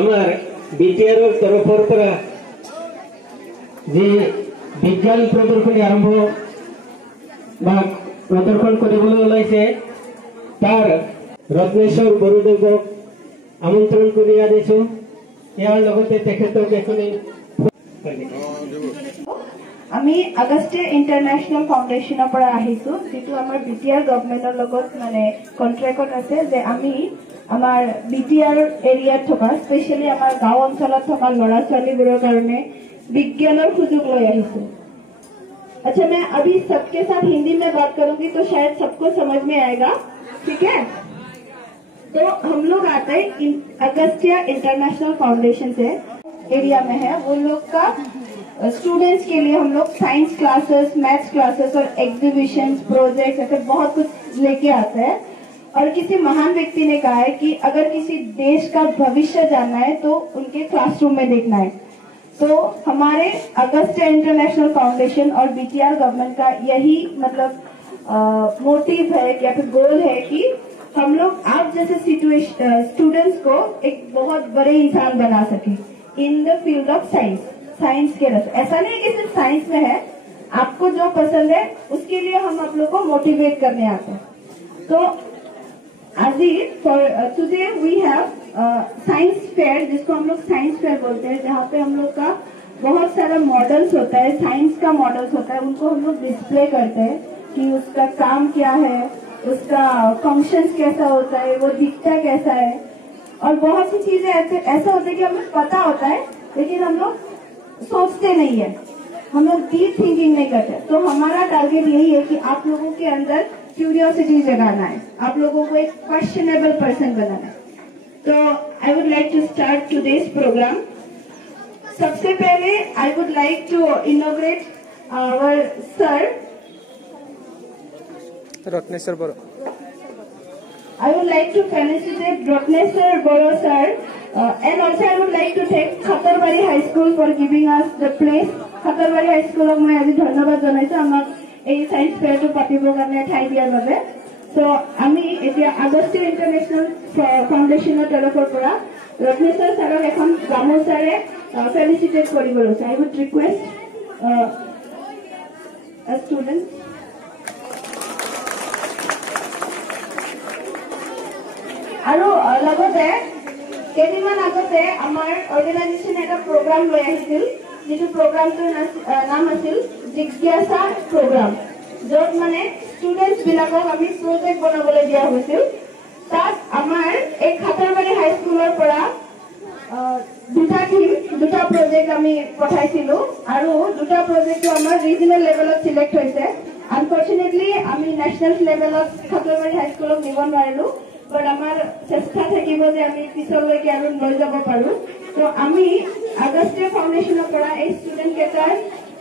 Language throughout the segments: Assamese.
আমাৰ বিটিআৰ তৰফৰ পৰা যে বিজ্ঞান প্ৰদৰ্শনী আৰম্ভ বা প্ৰদৰ্শন কৰিবলৈ ওলাইছে তাৰ ৰত্নেশ্বৰ বড়োদেৱক আমন্ত্ৰণ কৰি আনিছো। ইয়াৰ লগতে তেখেতক এখনি আমি আগস্টিয়া ইন্টাৰনেশ্যনেল ফাউণ্ডেশ্যনৰ পৰা আহিছো, যেটো আমাৰ বিটিআৰ গভৰ্ণমেণ্টৰ লগত মানে কন্ট্ৰেক্টত আছে যে আমি আমাৰ বিটিআৰ এৰিয়াত থকা স্পেচিয়েলি আমাৰ গাঁও অঞ্চলত থকা ল'ৰা ছোৱালীবোৰৰ কাৰণে विज्ञान सुजोग ले आई हूँ। अच्छा, मैं अभी सबके साथ हिंदी में बात करूंगी तो शायद सबको समझ में आएगा, ठीक है? तो हम लोग आते हैं अगस्टिया इंटरनेशनल फाउंडेशन से, एरिया में है वो लोग का स्टूडेंट्स के लिए हम लोग साइंस क्लासेस, मैथ्स क्लासेस और एग्जीबिशन, प्रोजेक्ट ऐसे बहुत कुछ लेके आते हैं। और किसी महान व्यक्ति ने कहा है कि अगर किसी देश का भविष्य जानना है तो उनके क्लासरूम में देखना है। तो हमारे अगस्टिया इंटरनेशनल फाउंडेशन और बीटीआर गवर्नमेंट का यही मतलब मोटिव है या फिर गोल है कि हम लोग आप जैसे स्टूडेंट्स को एक बहुत बड़े इंसान बना सके in the field of science. Science के रस ऐसा नहीं कि सिर्फ साइंस में है, आपको जो पसंद है उसके लिए हम आप लोग को मोटिवेट करने आते हैं। तो Aziz, for today we have science fair, जिसको हम लोग साइंस फेयर बोलते हैं, जहाँ पे हम लोग का बहुत सारा मॉडल्स होता है, साइंस का मॉडल्स होता है, उनको हम लोग डिस्प्ले करते हैं कि उसका काम क्या है, उसका फंक्शंस कैसा होता है, वो दिखता कैसा है। और बहुत सी चीजें ऐसा होता है कि हमें पता होता है लेकिन हम लोग सोचते नहीं है, हम लोग डीप थिंकिंग नहीं करते। तो हमारा टारगेट यही है कि आप लोगों के अंदर क्यूरियोसिटी जगाना है, आप लोगों को एक क्वेश्चनेबल पर्सन बनाना है। तो I would like to start today's programme. सबसे पहले I would like to inaugurate our sir Ratneshwar Boro. I would like to felicitate Rotneshwar Boro sir, and also I would like to thank Khatarwari High School for giving us the place. Khatarwari High School of मैं आज धन्यवाद जनाइছো আমাক এই সায়েন্স ফেয়াৰটো পাতিবৰ কাৰণে ঠাই দিয়াৰ বাবে। So আমি এতিয়া আগস্টিয়া ইন্টাৰনেশ্যনেল ফাউণ্ডেশ্যনৰ তৰফৰ পৰা ৰত্নেশ্বৰ ছাৰক এখন গামোচাৰে ফেলিচিটেট কৰিব লৈছো। I would request a student. আৰু লগতে কেইদিনমান আগতে আমাৰ অৰ্গেনাইজেশ্যনে এটা প্ৰগ্ৰাম লৈ আহিছিল, যিটো প্ৰগ্ৰামটোৰ নাম আছিল জিজ্ঞাসা প্ৰগ্ৰাম, য'ত মানে ষ্টুডেণ্টছ বিলাকক আমি প্ৰজেক্ট বনাবলৈ দিয়া হৈছিল। তাত আমাৰ এই খাতাৰবাৰী হাইস্কুলৰ পৰা দুটা প্ৰজেক্ট আমি পঠাইছিলো আৰু দুটা প্ৰজেক্টটো আমাৰ ৰিজনেল লেভেলত চিলেক্ট হৈছে। আনফৰ্চুনেটলি আমি নেশ্যনেল লেভেলত খাতাৰবাৰী হাইস্কুলক নিব নোৱাৰিলো, বাট আমাৰ চেষ্টা থাকিব যে আমি পিছলৈকে আৰু লৈ যাব পাৰো। তো আমি আগস্টিয়া ফাউণ্ডেশ্যনৰ পৰা এই ষ্টুডেণ্ট কেইটাৰ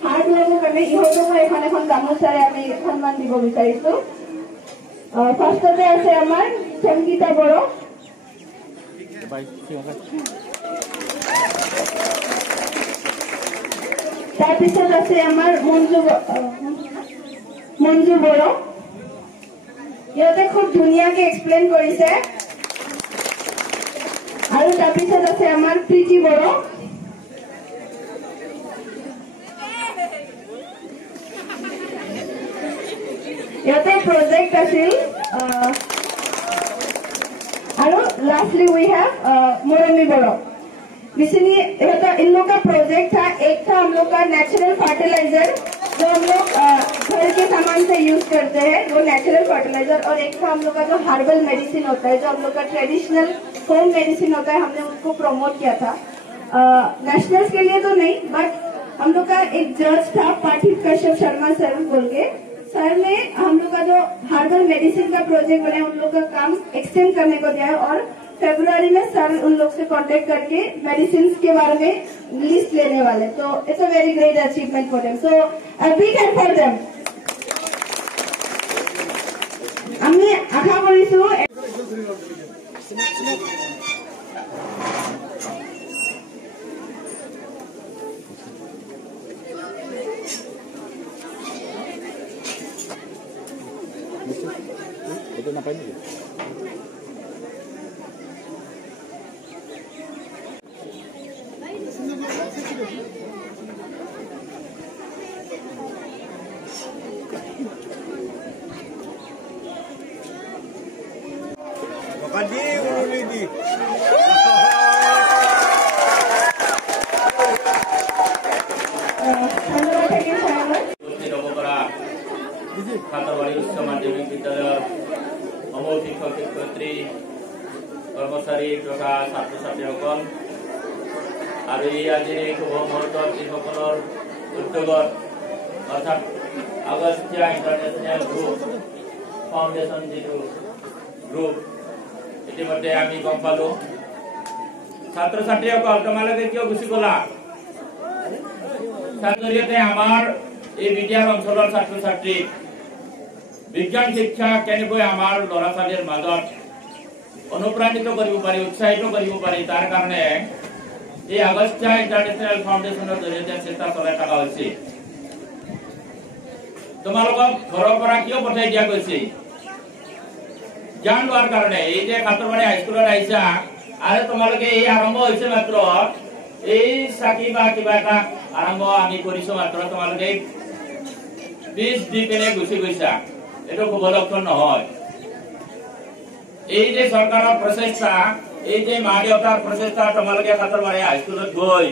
হাৰ্ড ৱৰ্কৰ কাৰণে ইহঁতকো এখন গামোচাৰে আমি সন্মান দিব বিচাৰিছো। ফাৰ্ষ্টতে আছে আমাৰ সংগীতা বড়ো, তাৰপিছত আছে আমাৰ মঞ্জু বড়ো। ইহঁতে খুব ধুনীয়াকে এক্সপ্লেইন কৰিছে। আৰু তাৰপিছত আছে আমাৰ প্ৰীতি বড়ো। ইহঁতে প্ৰজেক্ট আছিল। আৰু लास्टली वी हैव मुरली बड़ो। बेसिकली इन लोग का प्रोजेक्ट था, एक था हम लोग का नेचुरल फर्टिलाइजर जो हम लोग घर के सामान से यूज करते हैं, वो नेचुरल फर्टिलाइजर, और एक था हम लोग का जो हर्बल मेडिसिन होता है, जो हम लोग का ट्रेडिशनल होम मेडिसिन होता है, हमने उसको प्रमोट किया था। नेशनल्स के लिए तो नहीं, बट हम लोग का एक जज था पार्थिव कश्यप शर्मा सर बोल के, सर ने हम लोग का जो हर्बल मेडिसिन का प्रोजेक्ट बनाया, उन लोग का काम एक्सटेंड करने को दिया है, और फरवरी में सर उन लोग से कांटेक्ट करके मेडिसिन के बारे में लिस्ट लेने वाले। तो it's a very great achievement for them, so a big hand for them. আমি আশা কৰিছো খাতৰবাড়ি উচ্চ মাধ্যমিক বিদ্যালয়েৰ সমূহ শিক্ষক শিক্ষয়িত্ৰী কৰ্মচাৰী তথা ছাত্ৰ ছাত্ৰীসকল আৰু এই আজিৰ এই শুভ মুহূৰ্তত যিসকলৰ উদ্যোগত অৰ্থাৎ আগষ্টীয়া ইণ্টাৰনেশ্যনেল গ্ৰুপ ফাউণ্ডেশ্যন যিটো গ্ৰুপ ইতিমধ্যে আমি গম পালো। ছাত্ৰ ছাত্ৰীসকল তোমালোকে কিয় গুচি গলা? তাৰ জৰিয়তে আমাৰ এই বিদ্যাৰ অঞ্চলৰ ছাত্ৰ ছাত্ৰী বিজ্ঞান শিক্ষা কেনেকৈ আমাৰ ল'ৰা ছোৱালীৰ মাজত অনুপ্ৰাণিত কৰিব পাৰি, উৎসাহিত কৰিব পাৰি, তাৰ কাৰণে এই আগষ্টীয়া ইণ্টাৰনেশ্যনেল ফাউণ্ডেশ্যনৰ জৰিয়তে চেষ্টা চলাই থকা হৈছে। তোমালোকক ঘৰৰ পৰা কিয় পঠাই দিয়া গৈছে? জ্ঞান লোৱাৰ কাৰণে। এই যে খাতৰবাৰী হাইস্কুলত আহিছা আৰু তোমালোকে এই আৰম্ভ হৈছে মাত্ৰ, এই চাকি বা কিবা এটা আৰম্ভ আমি কৰিছো মাত্ৰ, তোমালোকে বীজ দি পিনে গুচি গৈছা, এইটো শুভ লক্ষণ নহয়। এই যে চৰকাৰৰ প্ৰচেষ্টা, এই যে মা দেউতাৰ প্ৰচেষ্টা, তোমালোকে খাতৰবাৰী হাইস্কুলত গৈ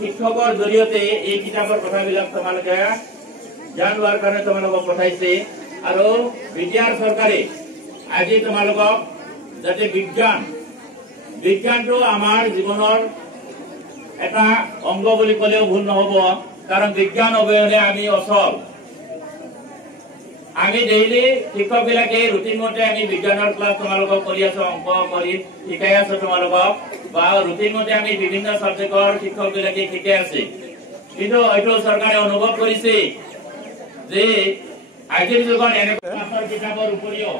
শিক্ষকৰ জৰিয়তে এই কিতাপৰ কথাবিলাক তোমালোকে জ্ঞান লোৱাৰ কাৰণে তোমালোকক পঠাইছে। আৰু বিদ্যাৰ চৰকাৰে আজি তোমালোকক যাতে বিজ্ঞানটো আমাৰ জীৱনৰ এটা অংগ বুলি ক'লেও ভুল নহব, কাৰণ বিজ্ঞান অবিহনে আমি অচল। আমি ডেইলি শিক্ষক বিলাকে ৰুটিন মতে আমি বিজ্ঞানৰ ক্লাছ তোমালোকক কৰি আছো, অংক কৰি শিকাই আছো তোমালোকক, বা ৰুটিন মতে আমি বিভিন্ন সাবজেক্টৰ শিক্ষক বিলাকে শিকাই আছে। কিন্তু এইটো চৰকাৰে অনুভৱ কৰিছে যে আজিৰ যুগত এনেকুৱা কিতাপৰ উপৰিও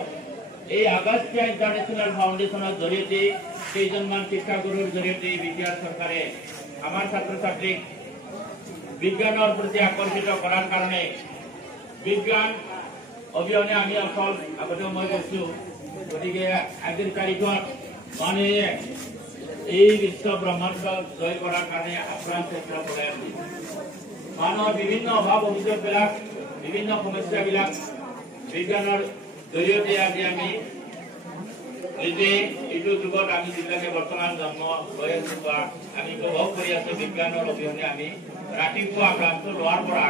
এই আগষ্টীয়া ইণ্টাৰনেশ্যনেল ফাউণ্ডেশ্যনৰ জৰিয়তে কেইজনমান শিক্ষাগুৰুৰ জৰিয়তে বিদ্যাৰ চৰকাৰে আমাৰ ছাত্ৰ ছাত্ৰীক বিজ্ঞানৰ প্ৰতি আকৰ্ষিত কৰাৰ কাৰণে বিজ্ঞান অবিহনে আমি অকল আগতেও মই কৈছো। গতিকে আজিৰ তাৰিখত মানে এই বিশ্ব ব্ৰহ্মাণ্ড জয় কৰাৰ কাৰণে আপ্ৰাণ চেষ্টা চলাই আছে। মানুহৰ বিভিন্ন অভাৱ অভিযোগবিলাক, বিভিন্ন সমস্যাবিলাক বিজ্ঞানৰ জৰিয়তে আজি আমি এইটো যুগত আমি যিবিলাকে বৰ্তমান জন্ম হৈ আছো বা আমি উপভোগ কৰি আছো, বিজ্ঞানৰ অবিহনে আমি ৰাতিপুৱা ব্ৰাছটো লোৱাৰ পৰা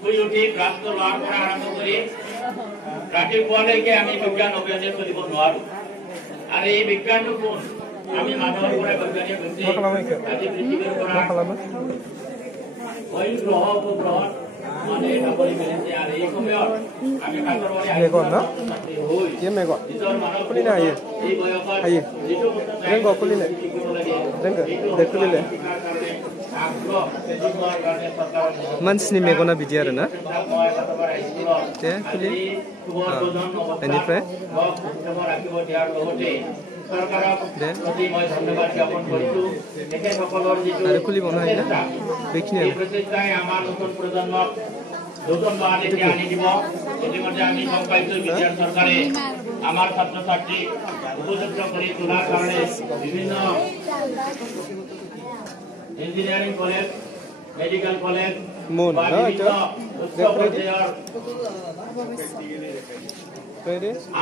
শুই উঠি ব্ৰাছটো লোৱাৰ পৰা আৰম্ভ কৰি ৰাতিপুৱালৈকে আমি বিজ্ঞান অবিহনে চলিব নোৱাৰো। আৰু এই বিজ্ঞানটো কোন? আমি মানুহৰ পৰা বৈজ্ঞানিক হৈছে আজি পৃথিৱীৰ পৰা গ্ৰহ উপগ্ৰহ মানে চাকৰি মিলিছে। আৰু এই সময়ত আমি খাতৰবাৰী নিজৰ মানৱ এই বয়সত যিটো मानसिनि मेगना बिदि आरो ना दे खुलि बेनिफ्राय दे आरो खुलिबावनो हायो ना बेखिनियानो নতুন বাহিনী আনি দিব। ইতিমধ্যে আমি গম পাইছো বিদ্যাৰ চৰকাৰে আমাৰ ছাত্ৰ ছাত্ৰী উপযুক্ত কৰি তোলাৰ কাৰণে বিভিন্ন ইঞ্জিনিয়াৰিং কলেজ, মেডিকেল কলেজ, উচ্চ পৰ্যায়ৰ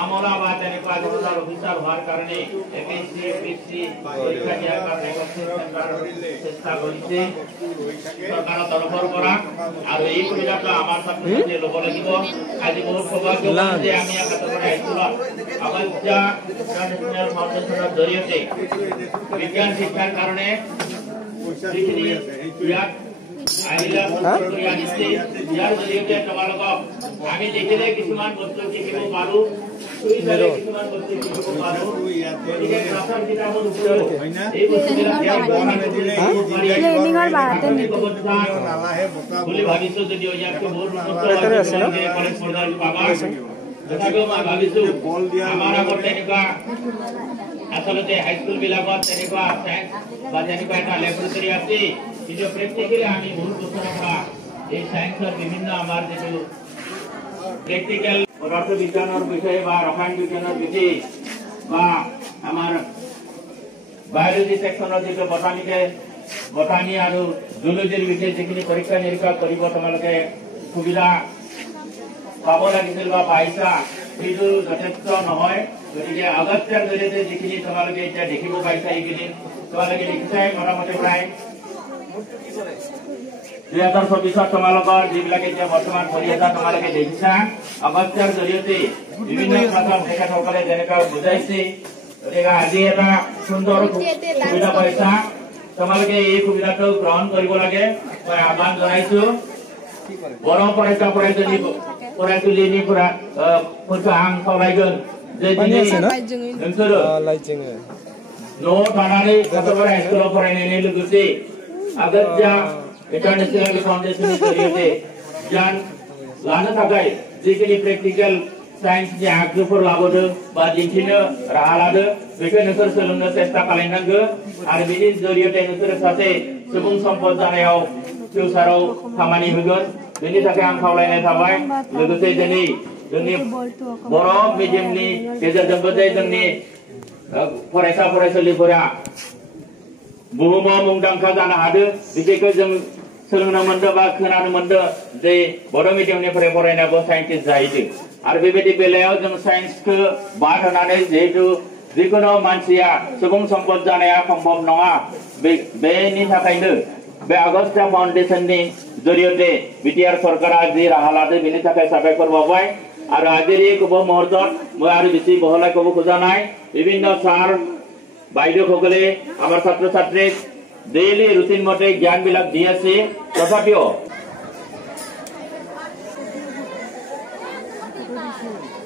আমলা বা তেনেকুৱা ধৰণৰ অফিচাৰ হোৱাৰ কাৰণে APSC, UPSC পৰীক্ষা দিয়াৰ কাৰণে চেষ্টা কৰিছে চৰকাৰৰ তৰফৰ পৰা। আৰু এই সুবিধাটো আমাৰ ছাত্ৰ ছাত্ৰীয়ে ল'ব লাগিব। আজি বহুত সৌভাগ্যৱান যে আমি খাতৰবাৰী হাইস্কুলত আগষ্টীয়া ইণ্টাৰনেশ্যনেল ফাউণ্ডেশ্যনৰ জৰিয়তে বিজ্ঞান শিক্ষাৰ কাৰণে যিখিনি ইয়াত ইয়াৰ জৰিয়তে তোমালোকক আমি দেখিলে কিছুমান বস্তু শিকিব পাৰো, কিছুমান বস্তু শিকিব পাৰো। গতিকে ক্লাছৰ কিতাপৰ উপৰিও এই বস্তুবিলাক বুলি ভাবিছো। যদিও ইয়াতকৈ বহুত কলেজ পৰ্যায়ত পাবা, তথাপিও মই ভাবিছো আমাৰ আগত তেনেকুৱা আচলতে হাইস্কুল বিলাকত তেনেকুৱা চায়েন্স বা তেনেকুৱা এটা লেবৰেটৰী আছে, কিন্তু প্ৰেক্টিকেলি আমি বহুত বছৰৰ পৰা এই চায়েন্সৰ বিভিন্ন আমাৰ যিটো প্ৰেক্টিকেল পদাৰ্থ বিজ্ঞানৰ বিষয়ে বা ৰসায়ন বিজ্ঞানৰ বিষয়ে বা আমাৰ বায়'লজি ছেকশ্যনৰ যিটো বটানিকেল বটানী আৰু জুলজিৰ বিষয়ে যিখিনি পৰীক্ষা নিৰীক্ষা কৰিব তোমালোকে সুবিধা পাব লাগিছিল বা পাইছা সেইটো যথেষ্ট নহয় গতিকে আগষ্টৰ জৰিয়তে যিখিনি তোমালোকে এতিয়া দেখিব পাইছা এইকেইদিন তোমালোকে দেখিছাই মোটামুটি প্ৰায় 2024 তোমালোকৰ যিবিলাক এতিয়া বৰ্তমান কৰি আছা তোমালোকে দেখিছা আগষ্টৰ জৰিয়তে বিভিন্ন ক্লাছৰ তেখেতসকলে যেনেকৈ বুজাইছে গতিকে আজি এটা সুন্দৰ সুবিধা পাইছা তোমালোকে এই সুবিধাটো গ্ৰহণ কৰিব লাগে মই আহ্বান জনাইছো बर' फरायसा फरायसुलिनि फरायसा आं खावलायगोन जे दिनै नोंसोरो न'आव थानानै गथ'फोरा स्कुलाव फरायनायनि लोगोसे आगोथिया इन्टारनेशनेल फाउन्डेसननि जरियते गियान लानो थाखाय जिखिनि प्रेक्टिकेल साइन्सनि आगजुफोर लाबोदों बा दिन्थिनो राहा लादों बेखौ नोंसोर सोलोंनो सेस्था खालामनांगौ आरो बेनि जरियते नोंसोर सासे सुबुं सम्पद जानायाव फिउचाराव खामानि होगोन बेनि थाखाय आं खावलायनाय थाबाय लोगोसे दिनै जोंनि बर' मिडियामनि गेजेरजोंबो जे जोंनि फरायसा फरायसुलिफोरा बुहुमाव मुंदांखा जानो हादों बिदिखौ जों सोलोंनो मोनदों बा खोनानो मोनदों जे बर' मिडियामनिफ्राय फरायनायाबो साइन्टिस्ट जाहैदों आरो बेबायदि बेलायाव जों साइन्सखौ बाद होनानै जिहेतु जिखुनु मानसिया सुबुं सम्पद जानाया सम्भव नङा बेनि थाखायनो बे आगस्टा फाउन्डेसननि जरियते बिटिआर सरकारा जि राहा लादों बेनि थाखाय साबायखर बावबाय आरो আজিৰ এই শুভ মুহূৰ্তত মই আৰু বেছি বহলাই ক'ব খোজা নাই বিভিন্ন ছাৰ বাইদেউসকলে আমাৰ ছাত্ৰ ছাত্ৰীক ডেইলি ৰুটিন মতে জ্ঞানবিলাক দি আছে তথাপিও